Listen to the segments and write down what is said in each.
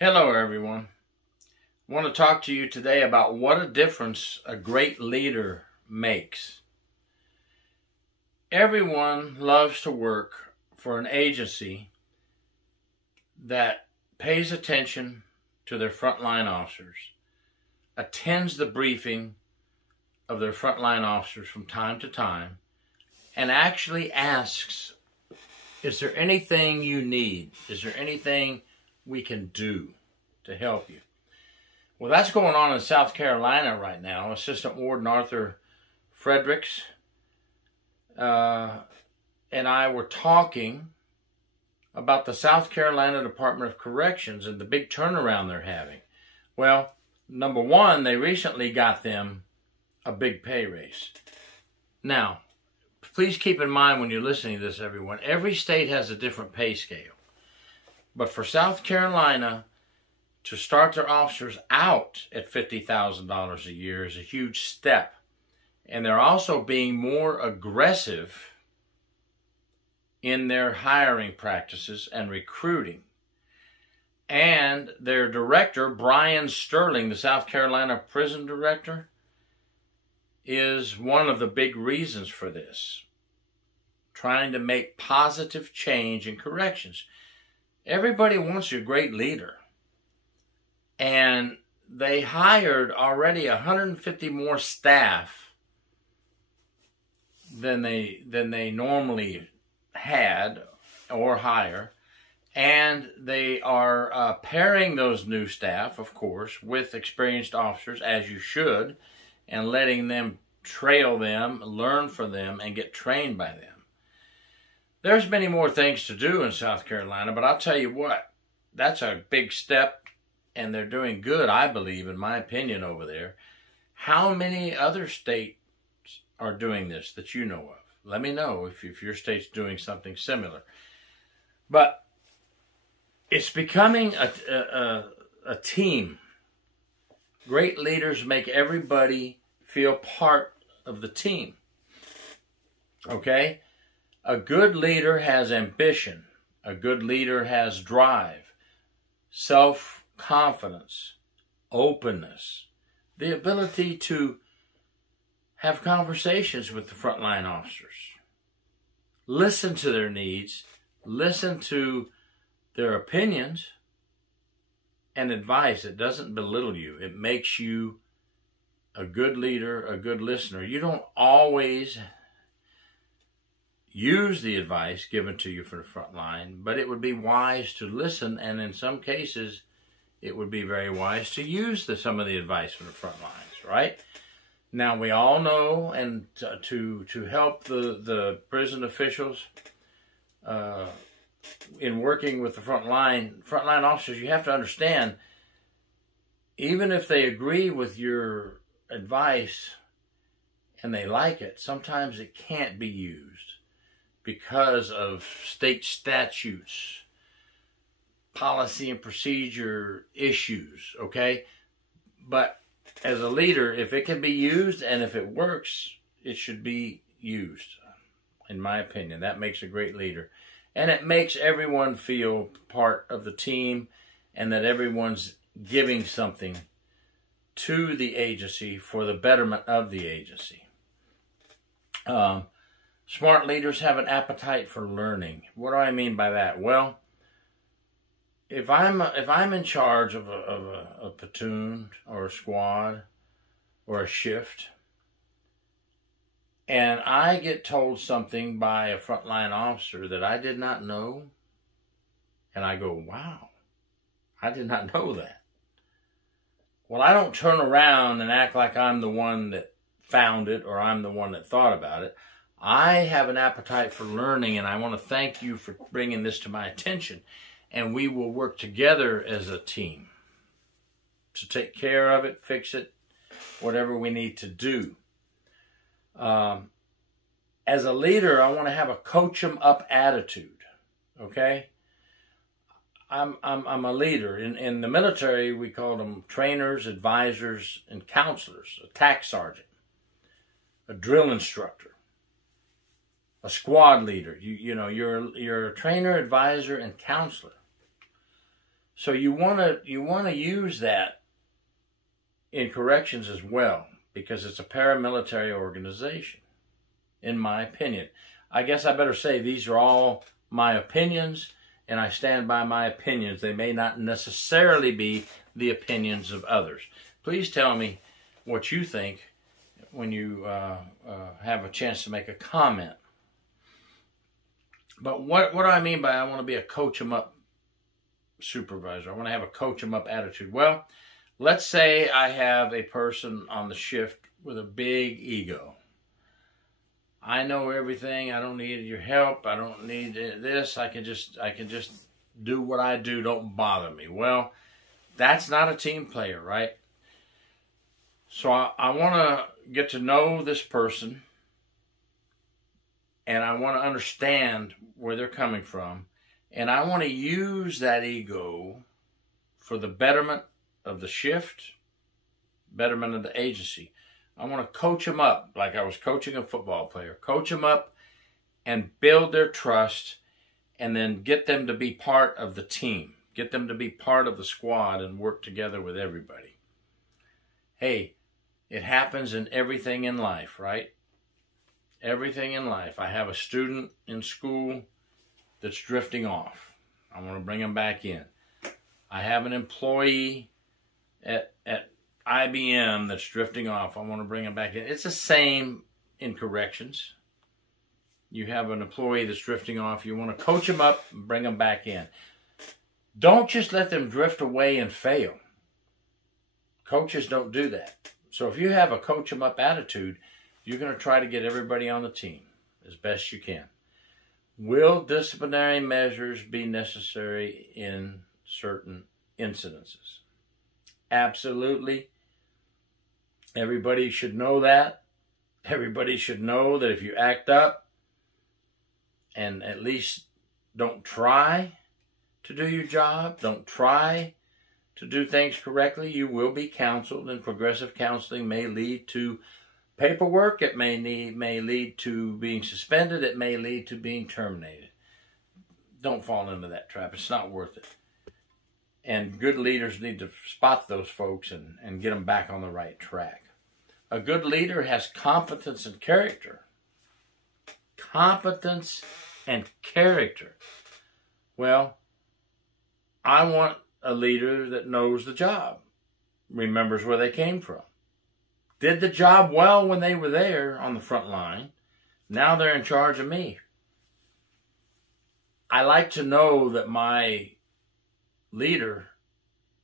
Hello everyone. I want to talk to you today about what a difference a great leader makes. Everyone loves to work for an agency that pays attention to their frontline officers, attends the briefing of their frontline officers from time to time, and actually asks, is there anything you need? Is there anything we can do to help you? Well, that's going on in South Carolina right now. Assistant Warden Arthur Fredericks and I were talking about the South Carolina Department of Corrections and the big turnaround they're having. Well, number one, they recently got them a big pay raise. Now, please keep in mind when you're listening to this, everyone, every state has a different pay scale. But for South Carolina to start their officers out at $50,000 a year is a huge step. And they're also being more aggressive in their hiring practices and recruiting. And their director, Brian Sterling, the South Carolina prison director, is one of the big reasons for this. Trying to make positive change in corrections. Everybody wants a great leader. And they hired already 150 more staff than they normally had or hire. And they are pairing those new staff, of course, with experienced officers, as you should, and letting them trail them, learn from them, and get trained by them. There's many more things to do in South Carolina, but I'll tell you what, that's a big step, and they're doing good, I believe, in my opinion, over there. How many other states are doing this that you know of? Let me know if your state's doing something similar. But it's becoming a team. Great leaders make everybody feel part of the team. Okay? A good leader has ambition. A good leader has drive, self-confidence, openness, the ability to have conversations with the frontline officers, listen to their needs, listen to their opinions, and advice. It doesn't belittle you. It makes you a good leader, a good listener. You don't always use the advice given to you from the front line, but it would be wise to listen, and in some cases, it would be very wise to use some of the advice from the front lines, right? Now, we all know, and to help the prison officials in working with the frontline officers, you have to understand, even if they agree with your advice and they like it, sometimes it can't be used because of state statutes, policy and procedure issues, okay? But as a leader, if it can be used and if it works, it should be used, in my opinion. That makes a great leader. And it makes everyone feel part of the team and that everyone's giving something to the agency for the betterment of the agency. Smart leaders have an appetite for learning. What do I mean by that? Well, if I'm in charge of a platoon or a squad or a shift, and I get told something by a frontline officer that I did not know, and I go, wow, I did not know that. Well, I don't turn around and act like I'm the one that found it or I'm the one that thought about it. I have an appetite for learning, and I want to thank you for bringing this to my attention. And we will work together as a team to take care of it, fix it, whatever we need to do. As a leader, I want to have a coach 'em up attitude, okay? I'm a leader. In the military, we call them trainers, advisors, and counselors. A tack sergeant, a drill instructor, a squad leader. You're a trainer, advisor, and counselor. So you want to use that in corrections as well, because it's a paramilitary organization, in my opinion. I guess I better say these are all my opinions, and I stand by my opinions. They may not necessarily be the opinions of others. Please tell me what you think when you have a chance to make a comment. But what do I mean by I want to be a coach 'em up supervisor? I want to have a coach 'em up attitude. Well, let's say I have a person on the shift with a big ego. I know everything. I don't need your help. I don't need this. I can just do what I do. Don't bother me. Well, that's not a team player, right? So I want to get to know this person, and I want to understand where they're coming from, and I want to use that ego for the betterment of the shift, betterment of the agency. I want to coach them up like I was coaching a football player. Coach them up and build their trust, and then get them to be part of the team. Get them to be part of the squad and work together with everybody. Hey, it happens in everything in life, right? Everything in life. I have a student in school that's drifting off. I want to bring him back in. I have an employee at IBM that's drifting off. I want to bring him back in. It's the same in corrections. You have an employee that's drifting off. You want to coach them up and bring them back in. Don't just let them drift away and fail. Coaches don't do that. So if you have a coach them up attitude, you're going to try to get everybody on the team as best you can. Will disciplinary measures be necessary in certain incidences? Absolutely. Everybody should know that. Everybody should know that if you act up and at least don't try to do your job, don't try to do things correctly, you will be counseled, and progressive counseling may lead to paperwork. It may lead to being suspended. It may lead to being terminated. Don't fall into that trap. It's not worth it. And good leaders need to spot those folks and get them back on the right track. A good leader has competence and character. Competence and character. Well, I want a leader that knows the job, remembers where they came from, did the job well when they were there on the front line. Now they're in charge of me. I like to know that my leader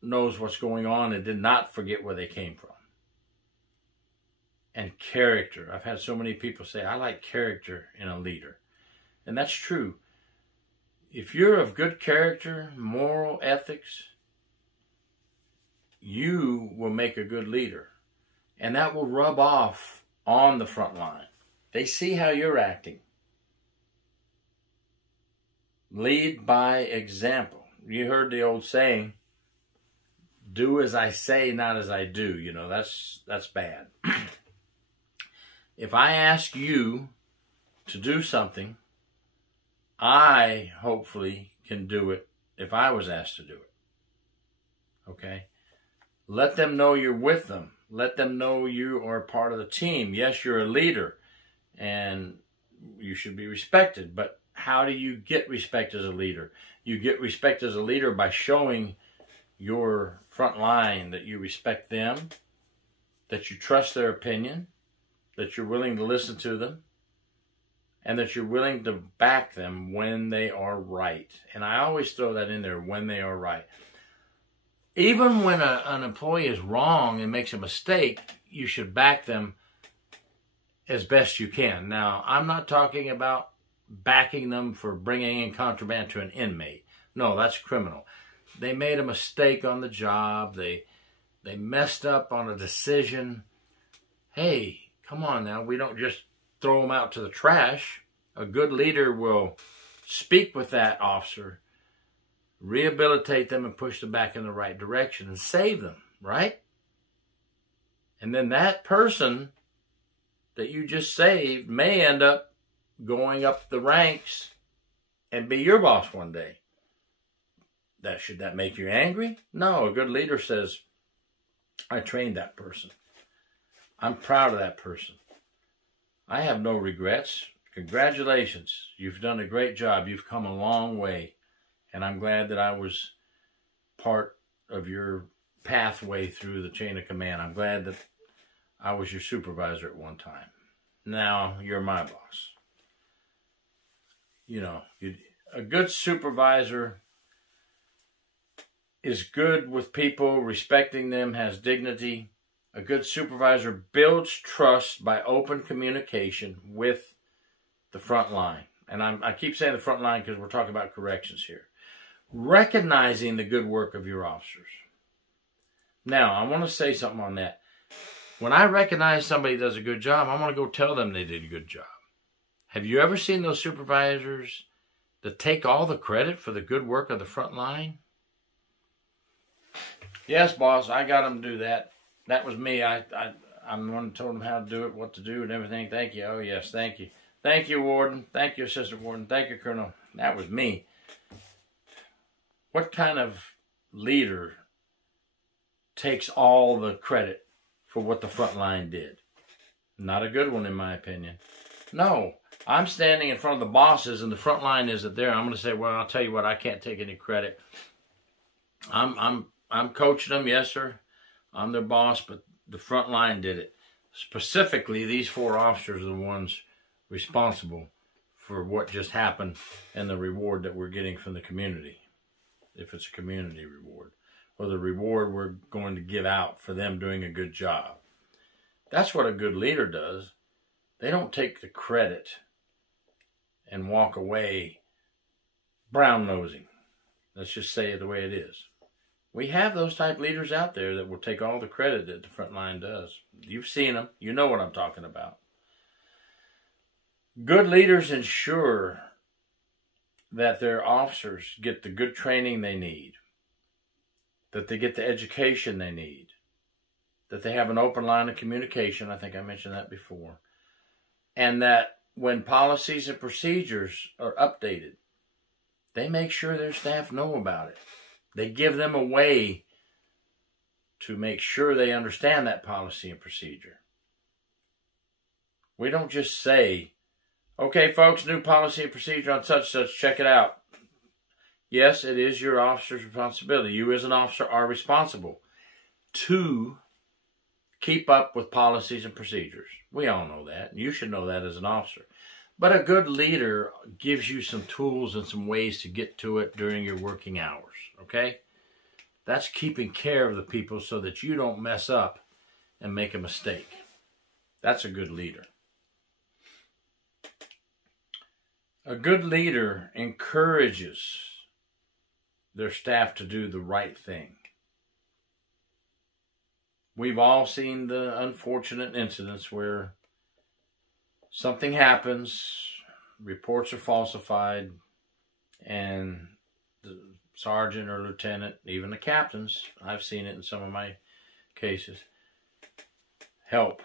knows what's going on and did not forget where they came from. And character. I've had so many people say, I like character in a leader. And that's true. If you're of good character, moral ethics, you will make a good leader. And that will rub off on the front line. They see how you're acting. Lead by example. You heard the old saying, do as I say, not as I do. You know, that's bad. If I ask you to do something, I hopefully can do it if I was asked to do it. Okay? Let them know you're with them. Let them know you are part of the team. Yes, you're a leader and you should be respected, but how do you get respect as a leader? You get respect as a leader by showing your front line that you respect them, that you trust their opinion, that you're willing to listen to them, and that you're willing to back them when they are right. And I always throw that in there, when they are right. Even when an employee is wrong and makes a mistake, you should back them as best you can. Now, I'm not talking about backing them for bringing in contraband to an inmate. No, that's criminal. They made a mistake on the job. They messed up on a decision. Hey, come on now. We don't just throw them out to the trash. A good leader will speak with that officer, rehabilitate them, and push them back in the right direction and save them, right? And then that person that you just saved may end up going up the ranks and be your boss one day. Should that make you angry? No, a good leader says, I trained that person. I'm proud of that person. I have no regrets. Congratulations. You've done a great job. You've come a long way. And I'm glad that I was part of your pathway through the chain of command. I'm glad that I was your supervisor at one time. Now you're my boss. You know, a good supervisor is good with people, respecting them, has dignity. A good supervisor builds trust by open communication with the front line. And I keep saying the front line because we're talking about corrections here. Recognizing the good work of your officers. Now, I want to say something on that. When I recognize somebody does a good job, I want to go tell them they did a good job. Have you ever seen those supervisors that take all the credit for the good work of the front line? Yes, boss, I got them to do that. That was me. I'm the one who told them how to do it, what to do, and everything. Thank you. Oh, yes, thank you. Thank you, Warden. Thank you, Assistant Warden. Thank you, Colonel. That was me. What kind of leader takes all the credit for what the front line did? Not a good one, in my opinion. No, I'm standing in front of the bosses, and the front line isn't there. I'm going to say, well, I'll tell you what, I can't take any credit. I'm coaching them, yes, sir. I'm their boss, but the front line did it. Specifically, these 4 officers are the ones responsible for what just happened and the reward that we're getting from the community, if it's a community reward, or the reward we're going to give out for them doing a good job. That's what a good leader does. They don't take the credit and walk away brown-nosing. Let's just say it the way it is. We have those type leaders out there that will take all the credit that the front line does. You've seen them. You know what I'm talking about. Good leaders ensure that their officers get the good training they need, that they get the education they need, that they have an open line of communication. I think I mentioned that before. And that when policies and procedures are updated, they make sure their staff know about it. They give them a way to make sure they understand that policy and procedure. We don't just say, okay, folks, new policy and procedure on such, check it out. Yes, it is your officer's responsibility. You as an officer are responsible to keep up with policies and procedures. We all know that. You should know that as an officer. But a good leader gives you some tools and some ways to get to it during your working hours, okay? That's keeping care of the people so that you don't mess up and make a mistake. That's a good leader. A good leader encourages their staff to do the right thing. We've all seen the unfortunate incidents where something happens, reports are falsified, and the sergeant or lieutenant, even the captains, I've seen it in some of my cases, help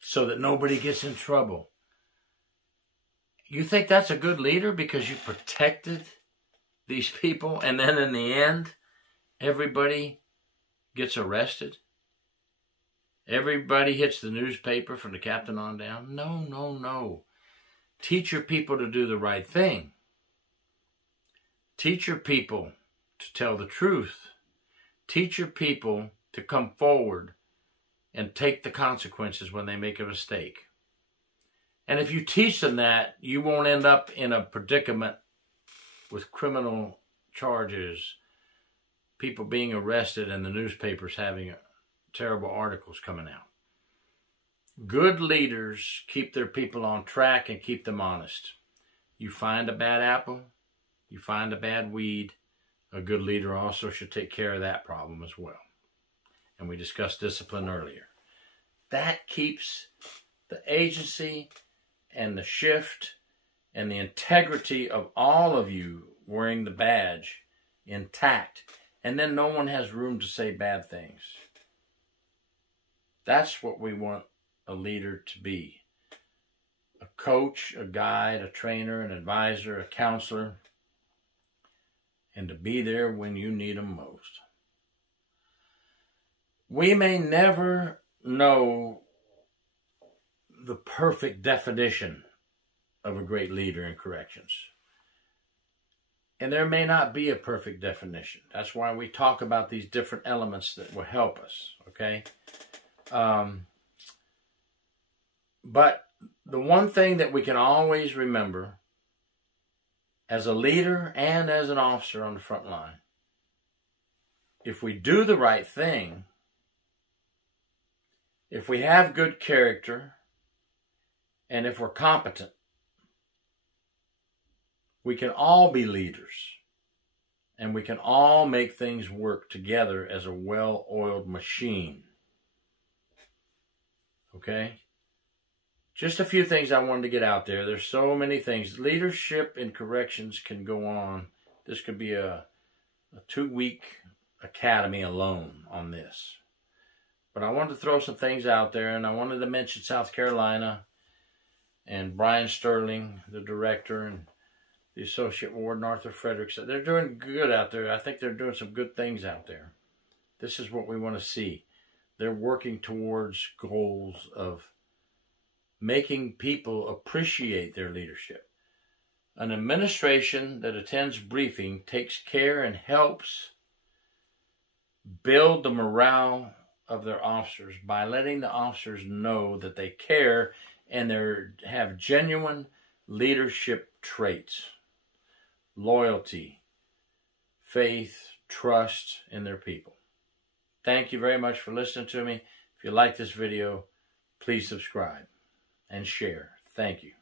so that nobody gets in trouble. You think that's a good leader because you protected these people and then in the end, everybody gets arrested? Everybody hits the newspaper from the captain on down? No, no, no. Teach your people to do the right thing. Teach your people to tell the truth. Teach your people to come forward and take the consequences when they make a mistake. And if you teach them that, you won't end up in a predicament with criminal charges, people being arrested, and the newspapers having terrible articles coming out. Good leaders keep their people on track and keep them honest. You find a bad apple, you find a bad weed, a good leader also should take care of that problem as well. And we discussed discipline earlier. That keeps the agency and the shift and the integrity of all of you wearing the badge intact. And then no one has room to say bad things. That's what we want a leader to be. A coach, a guide, a trainer, an advisor, a counselor. and to be there when you need them most. We may never know the perfect definition of a great leader in corrections. And there may not be a perfect definition. That's why we talk about these different elements that will help us, okay? But the one thing that we can always remember as a leader and as an officer on the front line, if we do the right thing, if we have good character, and if we're competent, we can all be leaders, and we can all make things work together as a well-oiled machine. Okay? Just a few things I wanted to get out there. There's so many things. Leadership in corrections can go on. This could be a 2-week academy alone on this. But I wanted to throw some things out there, and I wanted to mention South Carolina and Brian Sterling, the director, and the Associate Warden Arthur Fredericks. They're doing good out there. I think they're doing some good things out there. This is what we want to see. They're working towards goals of making people appreciate their leadership. An administration that attends briefing takes care and helps build the morale of their officers by letting the officers know that they care and they have genuine leadership traits. Loyalty, faith, trust in their people. Thank you very much for listening to me. If you like this video, please subscribe and share. Thank you.